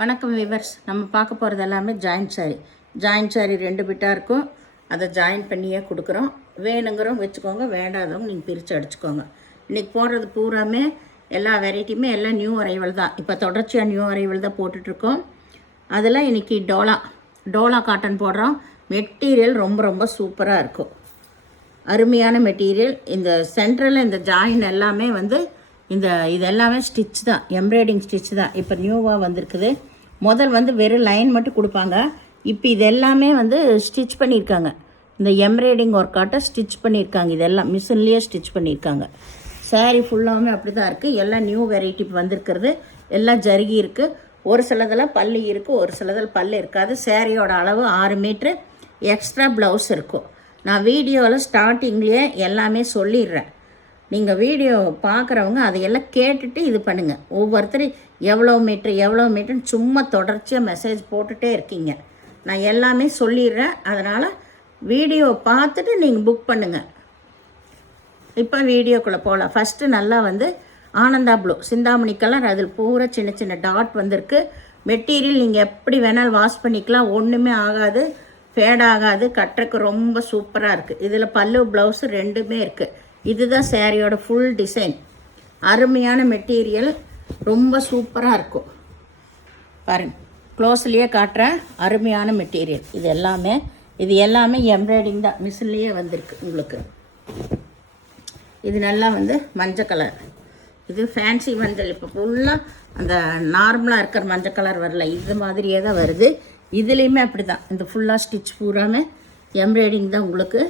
வணக்கம் விவர்ஸ். நம்ம பார்க்க போகிறது எல்லாமே ஜாயிண்ட் சாரி 2 பிட்டாக இருக்கும். அதை ஜாயின் பண்ணியே கொடுக்குறோம். வேணுங்கிறவங்க வச்சுக்கோங்க, வேண்டாதவங்க நீங்கள் பிரித்து அடிச்சுக்கோங்க. இன்றைக்கி போடுறது பூராமே எல்லா வெரைட்டியுமே எல்லாம் நியூ அரைவல் தான். இப்போ தொடர்ச்சியாக நியூ அரைவல் தான் போட்டுட்ருக்கோம். அதில் இன்றைக்கி டோலா காட்டன் போடுறோம். மெட்டீரியல் ரொம்ப ரொம்ப சூப்பராக இருக்கும். அருமையான மெட்டீரியல். இந்த சென்டரில் இந்த ஜாயின் எல்லாமே இது எல்லாமே ஸ்டிச் தான், எம்ப்ராய்டிங் ஸ்டிச் தான். இப்போ நியூவாக வந்திருக்குது. முதல் வெறும் லைன் மட்டும் கொடுப்பாங்க. இப்போ இது எல்லாமே ஸ்டிச் பண்ணியிருக்காங்க. இந்த எம்ப்ராய்டிங் ஒர்க்காட்டை ஸ்டிச் பண்ணியிருக்காங்க. இதெல்லாம் மிஷின்லேயே ஸ்டிச் பண்ணியிருக்காங்க. சாரீ ஃபுல்லாகவே அப்படி தான் இருக்குது. எல்லாம் நியூ வெரைட்டி வந்திருக்கிறது. எல்லாம் ஜருகி இருக்குது. ஒரு சிலதில் பல்லு இருக்குது, ஒரு சிலதில் பல்லு இருக்காது. சாரியோட அளவு 6 மீட்ரு. எக்ஸ்ட்ரா ப்ளவுஸ் இருக்கும். நான் வீடியோவில் ஸ்டார்டிங்லேயே எல்லாமே சொல்லிடுறேன். நீங்கள் வீடியோ பார்க்குறவங்க அதையெல்லாம் கேட்டுட்டு இது பண்ணுங்கள். ஒவ்வொருத்தரும் எவ்வளோ மீட்டர்னு சும்மா தொடர்ச்சியாக மெசேஜ் போட்டுகிட்டே இருக்கீங்க. நான் எல்லாமே சொல்லிடுறேன். அதனால் வீடியோ பார்த்துட்டு நீங்கள் புக் பண்ணுங்கள். இப்போ வீடியோக்குள்ளே போகலாம். ஃபஸ்ட்டு நல்லா ஆனந்தா ப்ளூ சிந்தாமணி கலர். அதில் பூரா சின்ன சின்ன டாட் வந்திருக்கு. மெட்டீரியல் நீங்கள் எப்படி வேணாலும் வாஷ் பண்ணிக்கலாம். ஒன்றுமே ஆகாது, ஃபேட் ஆகாது. கட்டுறக்கு ரொம்ப சூப்பராக இருக்குது. இதில் பல்லு ப்ளவுஸு 2மே இருக்குது. இதுதான் சாரியோட ஃபுல் டிசைன். அருமையான மெட்டீரியல், ரொம்ப சூப்பராக இருக்கும். பாருங்கள், க்ளோஸ்லேயே காட்டுற அருமையான மெட்டீரியல். இது எல்லாமே எம்ப்ராய்டிங் தான், மிஷின்லேயே வந்திருக்கு உங்களுக்கு. இது நல்லா மஞ்சள் கலர். இது ஃபேன்சி மஞ்சள். இப்போ ஃபுல்லாக அந்த நார்மலாக இருக்கிற மஞ்சள் கலர் வரல, இது மாதிரியே தான் வருது. இதுலேயுமே அப்படி தான். இந்த ஃபுல்லாக ஸ்டிச் பூராமே எம்ப்ராய்டிங் தான் உங்களுக்கு.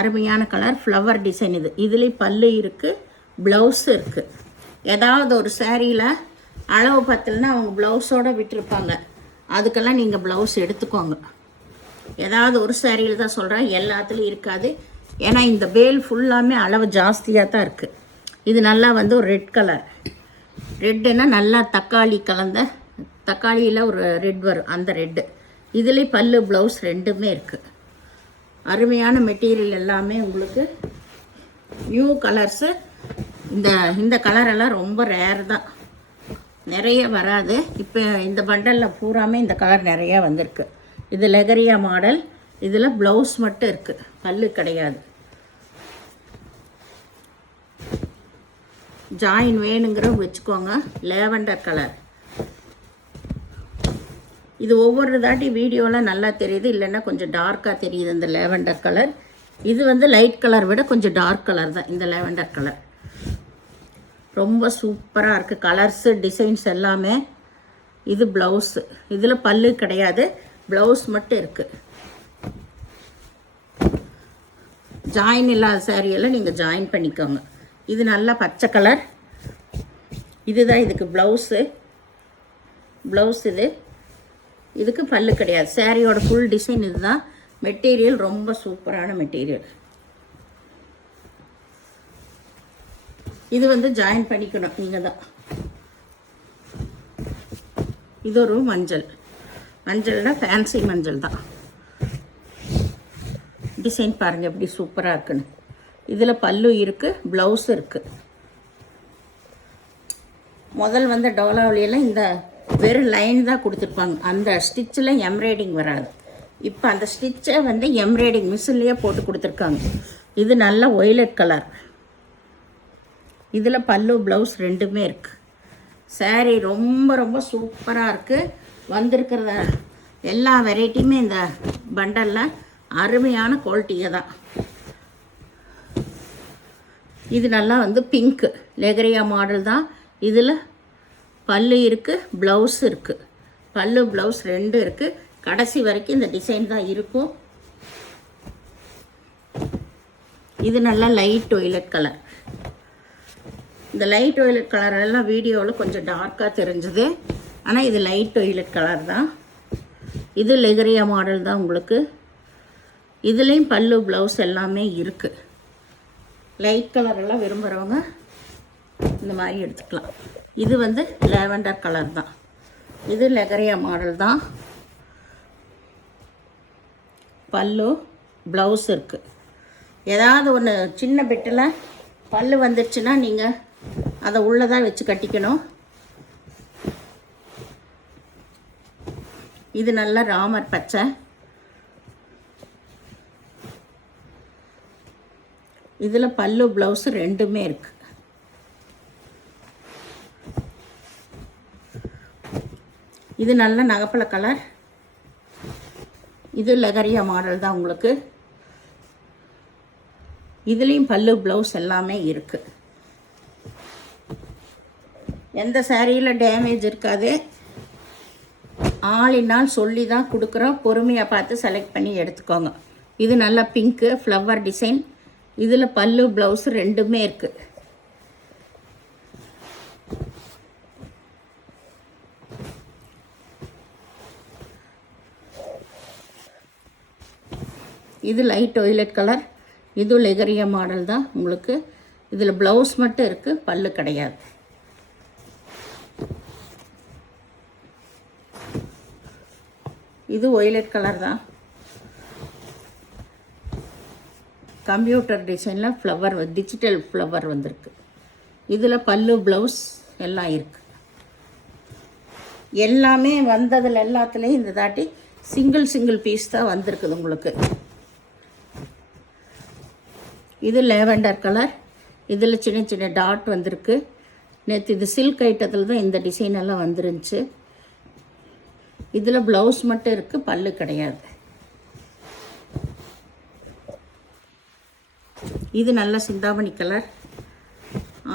அருமையான கலர், ஃப்ளவர் டிசைன். இதுலேயும் பல்லு இருக்குது, ப்ளவுஸு இருக்குது. ஏதாவது ஒரு சாரியில் அளவு பத்தலைன்னா அவங்க ப்ளவுஸோடு விட்டுருப்பாங்க. அதுக்கெல்லாம் நீங்கள் ப்ளவுஸ் எடுத்துக்கோங்க. ஏதாவது ஒரு சாரியில் தான் சொல்கிறேன், எல்லாத்துலேயும் இருக்காது. ஏன்னா இந்த பேல் ஃபுல்லாமே அளவு ஜாஸ்தியாக தான் இருக்குது. இது நல்லா ஒரு ரெட் கலர். ரெட்டுன்னா நல்லா தக்காளி கலந்த, தக்காளியில் ஒரு ரெட் வரும், அந்த ரெட்டு. இதுலேயும் பல்லு ப்ளவுஸ் 2மே இருக்குது. அருமையான மெட்டீரியல் எல்லாமே உங்களுக்கு நியூ கலர்ஸு. இந்த கலரெல்லாம் ரொம்ப ரேர் தான், நிறைய வராது. இப்போ இந்த பண்டலில் பூராமே இந்த கலர் நிறையா வந்திருக்கு. இது லெகரியா மாடல். இதில் ப்ளவுஸ் மட்டும் இருக்குது, பல்லு கிடையாது. ஜாயின் வேணுங்கிறவங்க வச்சுக்கோங்க. Lavender colour. இது ஒவ்வொரு தாட்டி வீடியோவில் நல்லா தெரியுது, இல்லைன்னா கொஞ்சம் டார்க்காக தெரியுது இந்த லேவண்டர் கலர். இது லைட் கலர் விட கொஞ்சம் டார்க் கலர் தான் இந்த லேவண்டர் கலர். ரொம்ப சூப்பராக இருக்குது. கலர்ஸு டிசைன்ஸ் எல்லாமே. இது ப்ளவுஸு. இதில் பல்லு கிடையாது, ப்ளவுஸ் மட்டும் இருக்குது. ஜாயின் இல்லாத சாரியெல்லாம் நீங்கள் ஜாயின் பண்ணிக்கோங்க. இது நல்லா பச்சை கலர். இதுதான் இதுக்கு ப்ளவுஸு. இதுக்கு பல்லு கிடையாது. சாரியோட ஃபுல் டிசைன் இதுதான். மெட்டீரியல் ரொம்ப சூப்பரான மெட்டீரியல். இது ஜாயின் பண்ணிக்கணும் நீங்கள் தான். இது ஒரு மஞ்சள்னா ஃபேன்சி மஞ்சள் தான். டிசைன் பாருங்கள் எப்படி சூப்பராக இருக்குன்னு. இதில் பல்லு இருக்குது, ப்ளவுஸ் இருக்குது. முதல் டோலாவிலாம் இந்த வெறும் லைன் தான் கொடுத்துருப்பாங்க. அந்த ஸ்டிச்சில் எம்ப்ராய்டிங் வராது. இப்போ அந்த ஸ்டிச்சை எம்ப்ராய்டிங் மிஷின்லேயே போட்டு கொடுத்துருக்காங்க. இது நல்ல ஒய்லட் கலர். இதில் பல்லு ப்ளவுஸ் 2மே இருக்குது. சாரீ ரொம்ப ரொம்ப சூப்பராக இருக்குது. வந்திருக்கிறத எல்லா வெரைட்டியுமே இந்த பண்டலில் அருமையான குவாலிட்டியை தான். இது நல்லா பிங்க்கு லெகரியா மாடல் தான். இதில் பல்லு இருக்குது, ப்ளவுஸ் இருக்குது. பல்லு ப்ளவுஸ் 2 இருக்குது. கடைசி வரைக்கும் இந்த டிசைன் தான் இருக்கும். இது நல்லா லைட் ஒய்லட் கலர். இந்த லைட் ஒய்லட் கலரெல்லாம் வீடியோவில் கொஞ்சம் டார்க்காக தெரிஞ்சுது. ஆனால் இது லைட் ஒய்லட் கலர் தான். இது லெகரியா மாடல் தான் உங்களுக்கு. இதுலேயும் பல்லு ப்ளவுஸ் எல்லாமே இருக்குது. லைட் கலரெல்லாம் விரும்புகிறவங்க இந்த மாதிரி எடுத்துக்கலாம். இது லேவண்டர் கலர் தான். இது லெகரியா மாடல் தான். பல்லு ப்ளவுஸ் இருக்குது. ஏதாவது ஒன்று சின்ன பிட்டில் பல்லு வந்துடுச்சுன்னா நீங்கள் அதை உள்ளதாக வச்சு கட்டிக்கணும். இது நல்ல ராமர் பச்சை. இதில் பல்லு ப்ளவுஸு ரெண்டுமே இருக்குது. இது நல்ல நகப்பழ கலர். இது லெகரியா மாடல் தான் உங்களுக்கு. இதுலேயும் பல்லு ப்ளவுஸ் எல்லாமே இருக்குது. எந்த சாரியில் டேமேஜ் இருக்காது. ஆளினால் சொல்லி தான் கொடுக்குறோம். பொறுமையாக பார்த்து செலக்ட் பண்ணி எடுத்துக்கோங்க. இது நல்ல பிங்க்கு ஃப்ளவர் டிசைன். இதில் பல்லு ப்ளவுஸ் ரெண்டுமே இருக்குது. இது லைட் ஒய்லட் கலர். இது லெகரியா மாடல் தான் உங்களுக்கு. இதில் ப்ளவுஸ் மட்டும் இருக்குது, பல்லு கிடையாது. இது ஒய்லட் கலர் தான். கம்ப்யூட்டர் டிசைனில் ஃப்ளவர் டிஜிட்டல் ஃப்ளவர் வந்திருக்கு. இதில் பல்லு ப்ளவுஸ் எல்லாம் இருக்குது. எல்லாமே வந்ததில் எல்லாத்துலேயும் இந்த தாட்டி சிங்கிள் பீஸ் தான் வந்திருக்குது உங்களுக்கு. இது லேவெண்டர் கலர். இதில் சின்ன சின்ன டாட் வந்திருக்கு. நேற்று இது சில்க் ஐட்டத்தில் தான் இந்த டிசைன் எல்லாம் வந்துருந்துச்சு. இதில் ப்ளவுஸ் மட்டும் இருக்குது, பல்லு கிடையாது. இது நல்ல சிந்தாமணி கலர்,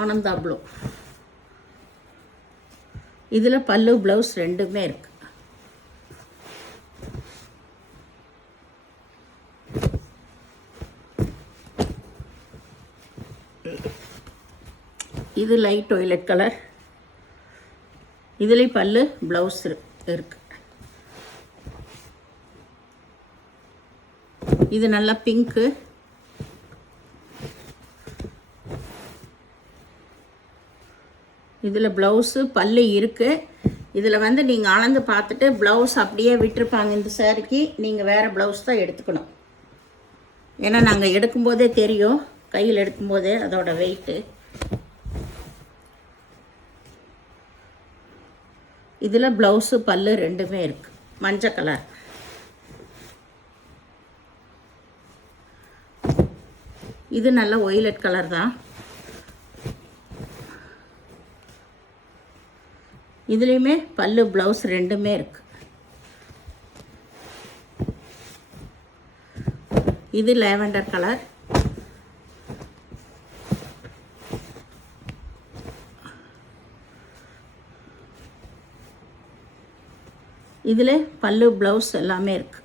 ஆனந்தா ப்ளூ. இதில் பல்லு ப்ளவுஸ் ரெண்டுமே இருக்குது. இது லைட் ஒய்லட் கலர். இதில் பல்லு ப்ளவுஸ் இருக்குது. இது நல்லா பிங்க்கு. இதில் ப்ளவுஸு பல்லு இருக்குது. இதில் வந்து நீங்கள் அளந்து பார்த்துட்டு ப்ளவுஸ் அப்படியே விட்டுருப்பாங்க. இந்த சாரிக்கு நீங்கள் வேறு ப்ளவுஸ் தான் எடுத்துக்கணும். ஏன்னா நாங்கள் எடுக்கும்போதே தெரியும், கையில் எடுக்கும்போதே அதோட வெயிட்டு. இதில் ப்ளவுஸு பல்லு ரெண்டுமே இருக்குது. மஞ்சள் கலர். இது நல்ல ஒய்லட் கலர் தான். இதுலேயுமே பல்லு ப்ளவுஸ் ரெண்டுமே இருக்குது. இது லேவெண்டர் கலர். இதில் பல்லு ப்ளவுஸ் எல்லாமே இருக்குது.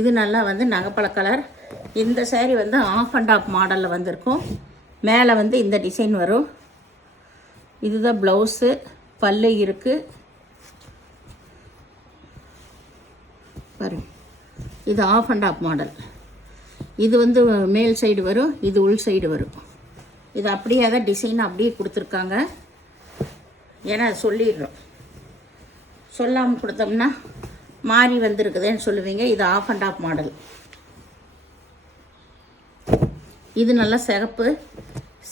இது நல்லா வந்து நகைப்பழ கலர். இந்த சேரீ வந்து ஆஃப் அண்ட் ஆஃப் மாடலில் வந்திருக்கும். மேலே வந்து இந்த டிசைன் வரும். இதுதான் ப்ளவுஸு, பல்லு இருக்குது பாருங்க. இது ஆஃப் அண்ட் ஆஃப் மாடல். இது வந்து மேல் சைடு வரும், இது உள் சைடு வரும். இது அப்படியே தான் டிசைன் அப்படியே கொடுத்துருக்காங்க. ஏன்னா அது சொல்லிடுறோம், சொல்லாமல் கொடுத்தோம்னா மாறி வந்திருக்குதுன்னு சொல்லுவீங்க. இது ஆஃப் அண்ட் ஆஃப் மாடல். இது நல்லா சிகப்பு.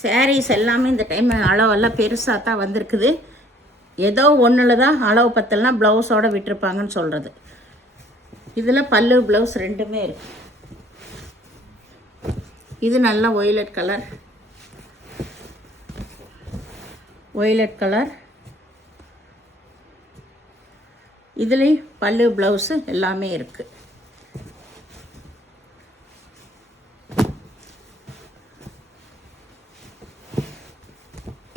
சாரீஸ் எல்லாமே இந்த டைம் அளவெல்லாம் பெருசாக தான் வந்திருக்குது. ஏதோ ஒன்றில் தான் அளவு பத்தலைனா ப்ளவுஸோடு விட்டுருப்பாங்கன்னு சொல்கிறது. இதில் பல்லு ப்ளவுஸ் ரெண்டுமே இருக்குது. இது நல்லா ஒய்லட் கலர். Violet colour. இதுலேயும் பல்லு ப்ளவுஸு எல்லாமே இருக்குது.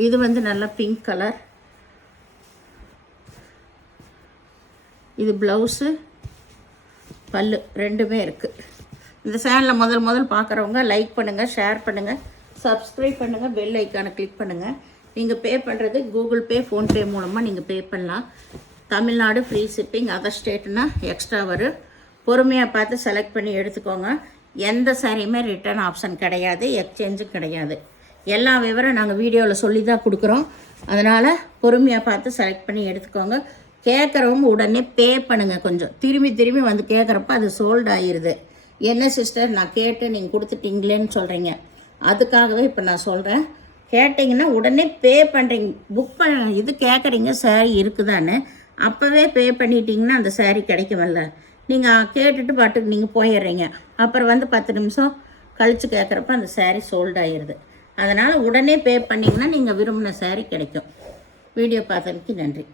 இது வந்து நல்லா பிங்க் கலர். இது ப்ளவுஸு, பல்லு ரெண்டுமே இருக்குது. இந்த சேனலை முதல் பார்க்குறவங்க லைக் பண்ணுங்கள், ஷேர் பண்ணுங்கள், சப்ஸ்கிரைப் பண்ணுங்கள், பெல் ஐக்கானை கிளிக் பண்ணுங்கள். நீங்கள் பே பண்ணுறது கூகுள் பே, ஃபோன்பே மூலமாக நீங்கள் பே பண்ணலாம். தமிழ்நாடு ஃப்ரீ ஷிப்பிங், அதர் ஸ்டேட்னா எக்ஸ்ட்ரா வரும். பொறுமையாக பார்த்து செலக்ட் பண்ணி எடுத்துக்கோங்க. எந்த சாரியுமே ரிட்டர்ன் ஆப்ஷன் கிடையாது, எக்ஸ்சேஞ்சும் கிடையாது. எல்லா விவரம் நாங்கள் வீடியோவில் சொல்லி தான் கொடுக்குறோம். அதனால் பொறுமையாக பார்த்து செலக்ட் பண்ணி எடுத்துக்கோங்க. கேட்குறவங்க உடனே பே பண்ணுங்கள். கொஞ்சம் திரும்பி வந்து கேட்குறப்ப அது சோல்ட் ஆகிடுது. என்ன சிஸ்டர் நான் கேட்டு நீங்கள் கொடுத்துட்டீங்களேன்னு சொல்கிறீங்க. அதுக்காகவே இப்போ நான் சொல்கிறேன், கேட்டிங்கன்னா உடனே பே பண்ணுறீங்க, புக் இது கேட்குறீங்க சாரீ இருக்குதான்னு, அப்போவே பே பண்ணிட்டீங்கன்னா அந்த சாரீ கிடைக்குமல்ல. நீங்கள் கேட்டுட்டு பாட்டுக்கு நீங்கள் போயிடுறீங்க, அப்புறம் வந்து 10 நிமிஷம் கழித்து கேட்குறப்ப அந்த சாரீ சோல்ட் ஆயிடுது. அதனால் உடனே பே பண்ணிங்கன்னா நீங்கள் விரும்பின சாரீ கிடைக்கும். வீடியோ பார்த்ததுக்கு நன்றி.